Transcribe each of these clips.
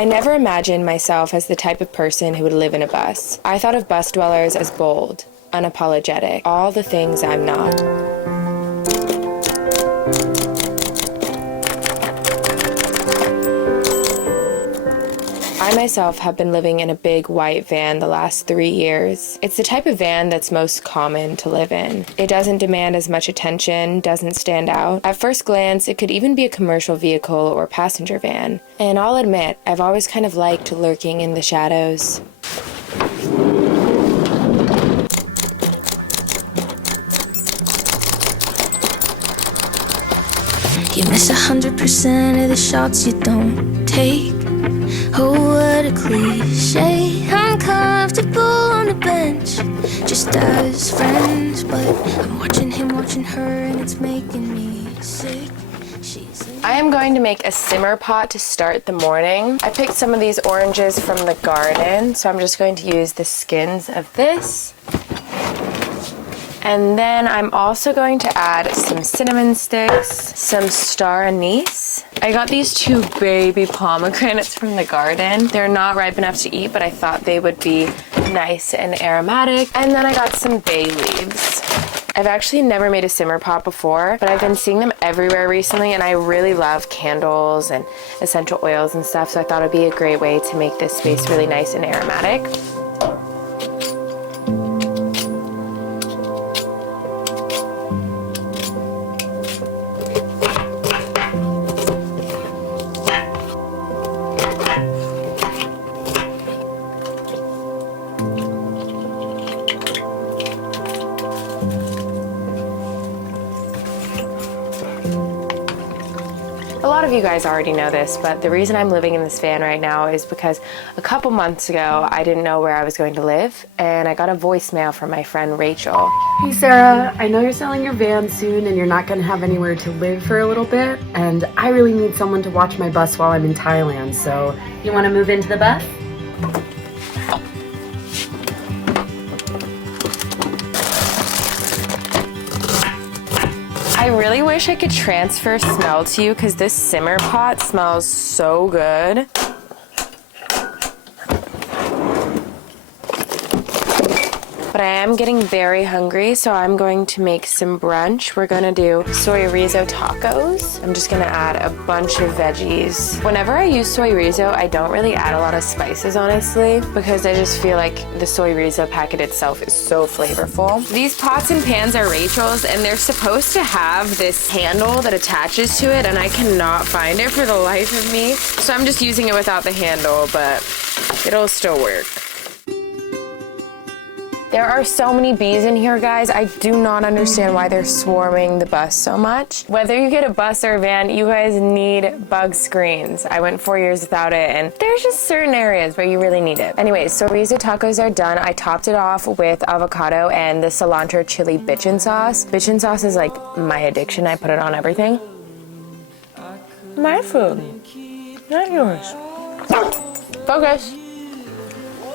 I never imagined myself as the type of person who would live in a bus. I thought of bus dwellers as bold, unapologetic, all the things I'm not. I myself have been living in a big white van the last 3 years. It's the type of van that's most common to live in. It doesn't demand as much attention, doesn't stand out. At first glance, it could even be a commercial vehicle or passenger van. And I'll admit, I've always kind of liked lurking in the shadows. You miss 100% of the shots you don't take. Oh, what a cliche. Uncomfortable on the bench, just as friends. But I'm watching him, watching her, and it's making me sick. I am going to make a simmer pot to start the morning. I picked some of these oranges from the garden, so I'm just going to use the skins of this. And then I'm also going to add some cinnamon sticks, some star anise. I got these 2 baby pomegranates from the garden. They're not ripe enough to eat, but I thought they would be nice and aromatic. And then I got some bay leaves. I've actually never made a simmer pot before, but I've been seeing them everywhere recently, and I really love candles and essential oils and stuff, so I thought it'd be a great way to make this space really nice and aromatic. A lot of you guys already know this, but the reason I'm living in this van right now is because a couple months ago, I didn't know where I was going to live, and I got a voicemail from my friend Rachel. Hey Sarah, I know you're selling your van soon and you're not going to have anywhere to live for a little bit, and I really need someone to watch my bus while I'm in Thailand, so you want to move into the bus? I really wish I could transfer smell to you because this simmer pot smells so good. But I am getting very hungry, so I'm going to make some brunch. We're gonna do Soyrizo tacos. I'm just gonna add a bunch of veggies. Whenever I use Soyrizo, I don't really add a lot of spices, honestly, because I just feel like the Soyrizo packet itself is so flavorful. These pots and pans are Rachel's, and they're supposed to have this handle that attaches to it, and I cannot find it for the life of me. So I'm just using it without the handle, but it'll still work. There are so many bees in here, guys. I do not understand why they're swarming the bus so much. Whether you get a bus or a van, you guys need bug screens. I went 4 years without it, and there's just certain areas where you really need it. Anyways, so Soyrizo tacos are done. I topped it off with avocado and the cilantro chili bitchin sauce. Bitchin sauce is like my addiction. I put it on everything. My food, not yours. Focus.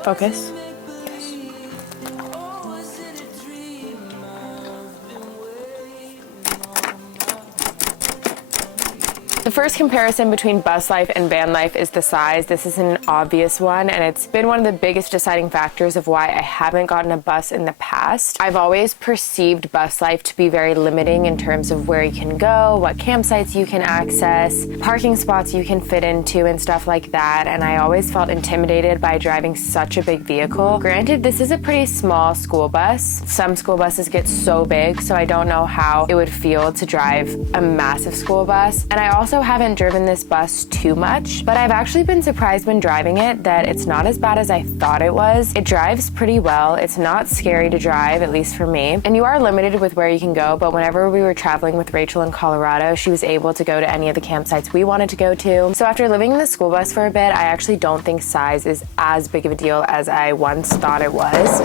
Focus. The first comparison between bus life and van life is the size. This is an obvious one, and it's been one of the biggest deciding factors of why I haven't gotten a bus in the past. I've always perceived bus life to be very limiting in terms of where you can go, what campsites you can access, parking spots you can fit into, and stuff like that, and I always felt intimidated by driving such a big vehicle. Granted, this is a pretty small school bus. Some school buses get so big, so I don't know how it would feel to drive a massive school bus, and I also haven't driven this bus too much, but I've actually been surprised when driving it that it's not as bad as I thought it was. It drives pretty well. It's not scary to drive, at least for me. And you are limited with where you can go, but whenever we were traveling with Rachel in Colorado, she was able to go to any of the campsites we wanted to go to. So after living in the school bus for a bit, I actually don't think size is as big of a deal as I once thought it was.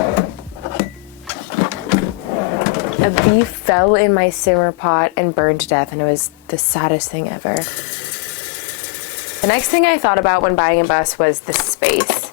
A bee fell in my simmer pot and burned to death, and it was the saddest thing ever. The next thing I thought about when buying a bus was the space.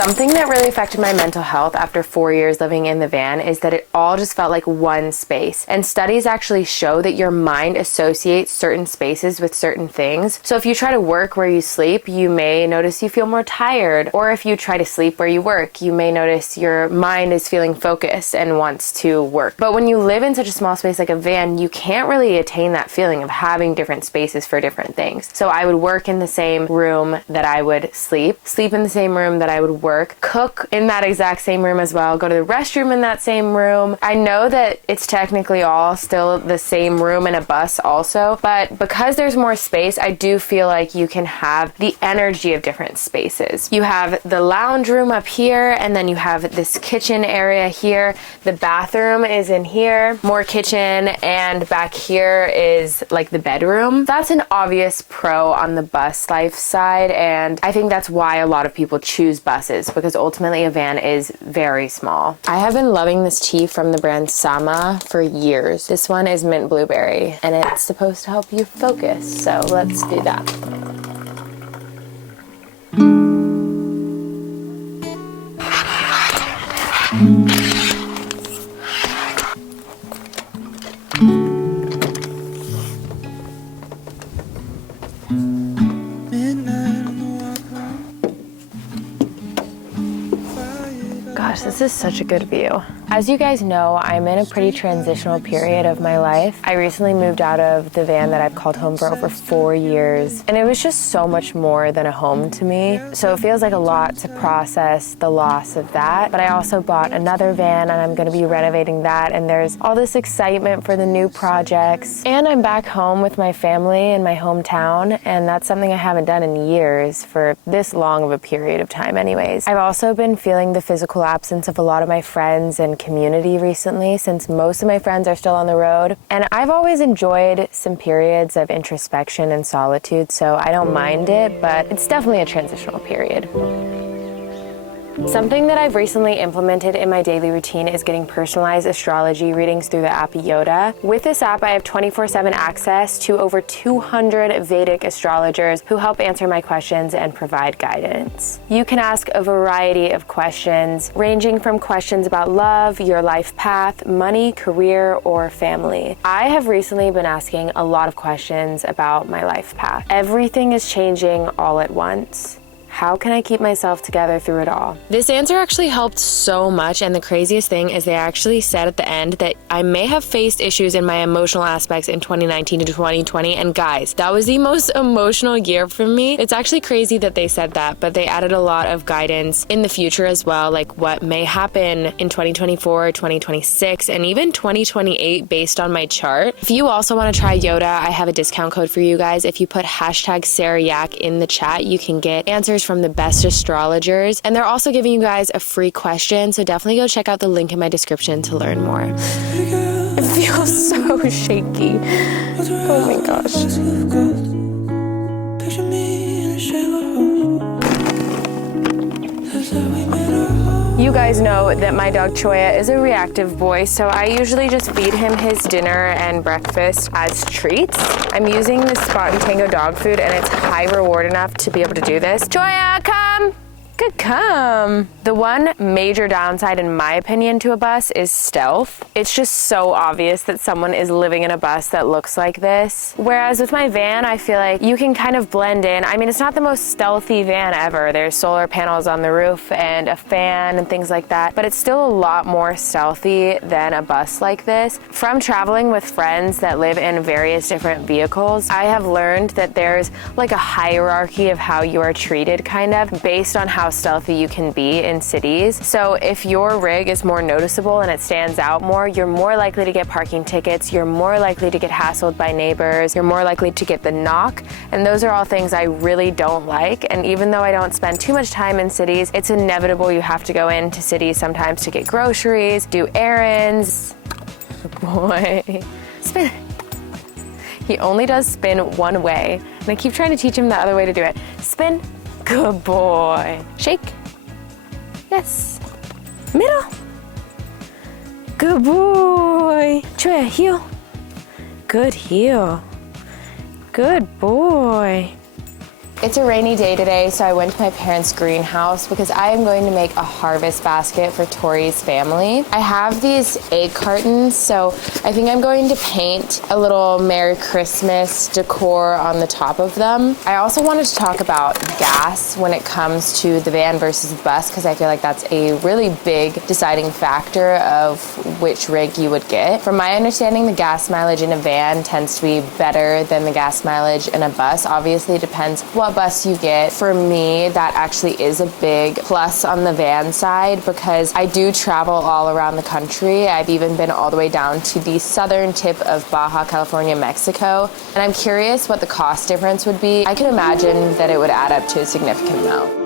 Something that really affected my mental health after 4 years living in the van is that it all just felt like one space. And studies actually show that your mind associates certain spaces with certain things. So if you try to work where you sleep, you may notice you feel more tired. Or if you try to sleep where you work, you may notice your mind is feeling focused and wants to work. But when you live in such a small space like a van, you can't really attain that feeling of having different spaces for different things. So I would work in the same room that I would sleep in the same room that I would work, cook in that exact same room as well, go to the restroom in that same room. I know that it's technically all still the same room in a bus also, but because there's more space, I do feel like you can have the energy of different spaces. You have the lounge room up here, and then you have this kitchen area here. The bathroom is in here, more kitchen, and back here is like the bedroom. That's an obvious pro on the bus life side, and I think that's why a lot of people choose buses, because ultimately a van is very small. I have been loving this tea from the brand Sama for years. This one is mint blueberry, and it's supposed to help you focus, so let's do that. Gosh, this is such a good view. As you guys know, I'm in a pretty transitional period of my life. I recently moved out of the van that I've called home for over 4 years, and it was just so much more than a home to me. So it feels like a lot to process the loss of that. But I also bought another van, and I'm gonna be renovating that, and there's all this excitement for the new projects. And I'm back home with my family in my hometown, and that's something I haven't done in years, for this long of a period of time anyways. I've also been feeling the physical absence of a lot of my friends and community recently, since most of my friends are still on the road. And I've always enjoyed some periods of introspection and solitude, so I don't mind it, but it's definitely a transitional period. Something that I've recently implemented in my daily routine is getting personalized astrology readings through the app Yodha. With this app, I have 24/7 access to over 200 Vedic astrologers who help answer my questions and provide guidance. You can ask a variety of questions, ranging from questions about love, your life path, money, career, or family. I have recently been asking a lot of questions about my life path. Everything is changing all at once. How can I keep myself together through it all? This answer actually helped so much, and the craziest thing is they actually said at the end that I may have faced issues in my emotional aspects in 2019 to 2020, and guys, that was the most emotional year for me. It's actually crazy that they said that, but they added a lot of guidance in the future as well, like what may happen in 2024, 2026, and even 2028 based on my chart. If you also want to try Yodha, I have a discount code for you guys. If you put hashtag sarahyakbusiness in the chat, you can get answers from the best astrologers, and they're also giving you guys a free question, so definitely go check out the link in my description to learn more. It feels so shaky. Oh my gosh. You guys know that my dog Cholla is a reactive boy, so I usually just feed him his dinner and breakfast as treats. I'm using this Spot and Tango dog food, and it's high reward enough to be able to do this. Cholla, come! Good come. The one major downside, in my opinion, to a bus is stealth. It's just so obvious that someone is living in a bus that looks like this. Whereas with my van, I feel like you can kind of blend in. I mean, it's not the most stealthy van ever. There's solar panels on the roof and a fan and things like that, but it's still a lot more stealthy than a bus like this. From traveling with friends that live in various different vehicles, I have learned that there's like a hierarchy of how you are treated, kind of, based on how stealthy you can be in cities. So if your rig is more noticeable and it stands out more, you're more likely to get parking tickets, you're more likely to get hassled by neighbors, you're more likely to get the knock, and those are all things I really don't like. And even though I don't spend too much time in cities, it's inevitable you have to go into cities sometimes to get groceries, do errands. Good boy. Spin. He only does spin one way, and I keep trying to teach him the other way to do it. Spin. Good boy. Shake. Yes. Middle. Good boy. Cholla, heel. Good heel. Good boy. It's a rainy day today, so I went to my parents' greenhouse because I am going to make a harvest basket for Tori's family. I have these egg cartons, so I think I'm going to paint a little Merry Christmas decor on the top of them. I also wanted to talk about gas when it comes to the van versus the bus, because I feel like that's a really big deciding factor of which rig you would get. From my understanding, the gas mileage in a van tends to be better than the gas mileage in a bus. Obviously, it depends what bus you get. For me, that actually is a big plus on the van side because I do travel all around the country. I've even been all the way down to the southern tip of Baja California, Mexico, and I'm curious what the cost difference would be. I can imagine that it would add up to a significant amount.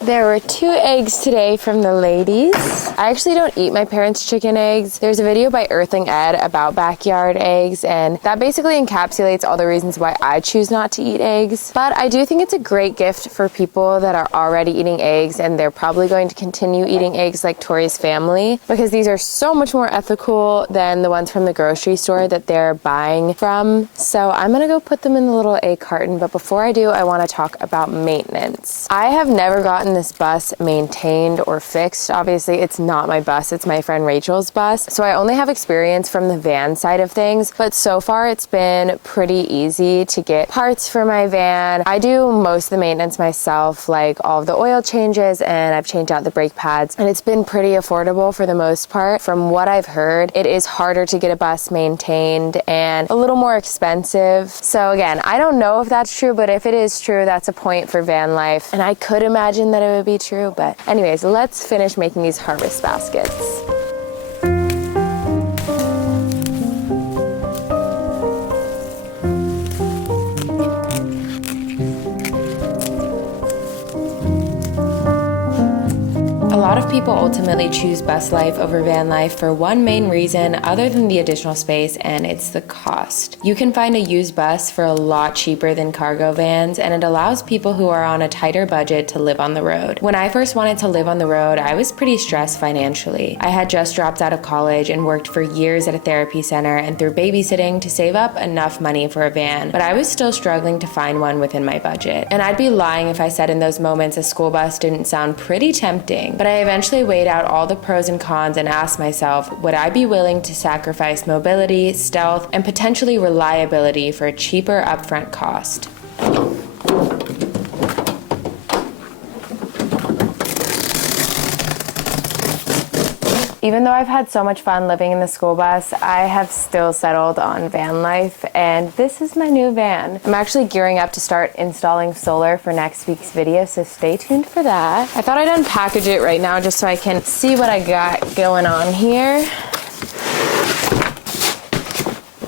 There were 2 eggs today from the ladies. I actually don't eat my parents' chicken eggs. There's a video by Earthling Ed about backyard eggs, and that basically encapsulates all the reasons why I choose not to eat eggs. But I do think it's a great gift for people that are already eating eggs, and they're probably going to continue eating eggs like Tori's family, because these are so much more ethical than the ones from the grocery store that they're buying from. So I'm gonna go put them in the little egg carton, but before I do, I wanna talk about maintenance. I have never gotten this bus maintained or fixed. Obviously, it's not my bus, it's my friend Rachel's bus. So I only have experience from the van side of things, but so far it's been pretty easy to get parts for my van. I do most of the maintenance myself, like all of the oil changes, and I've changed out the brake pads, and it's been pretty affordable for the most part. From what I've heard, it is harder to get a bus maintained and a little more expensive. So again, I don't know if that's true, but if it is true, that's a point for van life, and I could imagine that it would be true. But anyways, let's finish making these harvest baskets. A lot of people ultimately choose bus life over van life for one main reason other than the additional space, and it's the cost. You can find a used bus for a lot cheaper than cargo vans, and it allows people who are on a tighter budget to live on the road. When I first wanted to live on the road, I was pretty stressed financially. I had just dropped out of college and worked for years at a therapy center and through babysitting to save up enough money for a van, but I was still struggling to find one within my budget. And I'd be lying if I said in those moments a school bus didn't sound pretty tempting, but I eventually weighed out all the pros and cons and asked myself, would I be willing to sacrifice mobility, stealth, and potentially reliability for a cheaper upfront cost? Even though I've had so much fun living in the school bus, I have still settled on van life, and this is my new van. I'm actually gearing up to start installing solar for next week's video, so stay tuned for that. I thought I'd unpackage it right now just so I can see what I got going on here.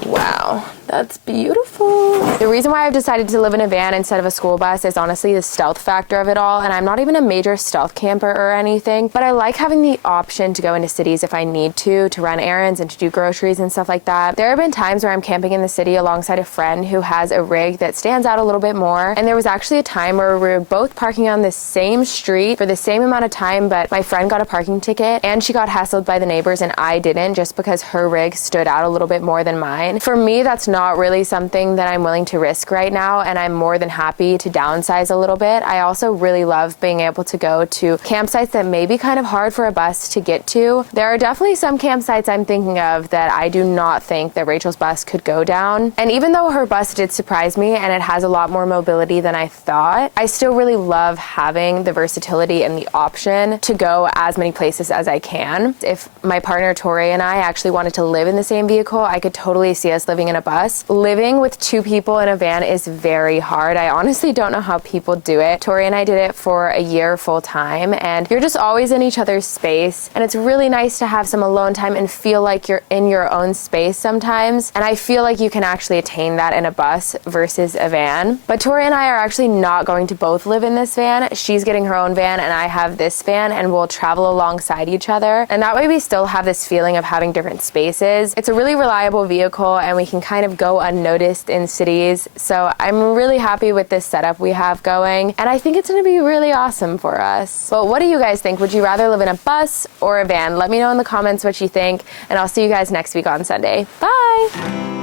Wow, that's beautiful. The reason why I've decided to live in a van instead of a school bus is honestly the stealth factor of it all, and I'm not even a major stealth camper or anything, but I like having the option to go into cities if I need to run errands and to do groceries and stuff like that. There have been times where I'm camping in the city alongside a friend who has a rig that stands out a little bit more, and there was actually a time where we were both parking on the same street for the same amount of time, but my friend got a parking ticket and she got hassled by the neighbors and I didn't, just because her rig stood out a little bit more than mine. For me, that's not not really something that I'm willing to risk right now, and I'm more than happy to downsize a little bit. I also really love being able to go to campsites that may be kind of hard for a bus to get to. There are definitely some campsites I'm thinking of that I do not think that Rachel's bus could go down. And even though her bus did surprise me and it has a lot more mobility than I thought, I still really love having the versatility and the option to go as many places as I can. If my partner Tori and I actually wanted to live in the same vehicle, I could totally see us living in a bus. Living with two people in a van is very hard. I honestly don't know how people do it. Tori and I did it for a year full time, and you're just always in each other's space, and it's really nice to have some alone time and feel like you're in your own space sometimes. And I feel like you can actually attain that in a bus versus a van. But Tori and I are actually not going to both live in this van. She's getting her own van and I have this van, and we'll travel alongside each other. And that way we still have this feeling of having different spaces. It's a really reliable vehicle and we can kind of go unnoticed in cities. So I'm really happy with this setup we have going, and I think it's going to be really awesome for us. But what do you guys think? Would you rather live in a bus or a van? Let me know in the comments what you think, and I'll see you guys next week on Sunday. Bye!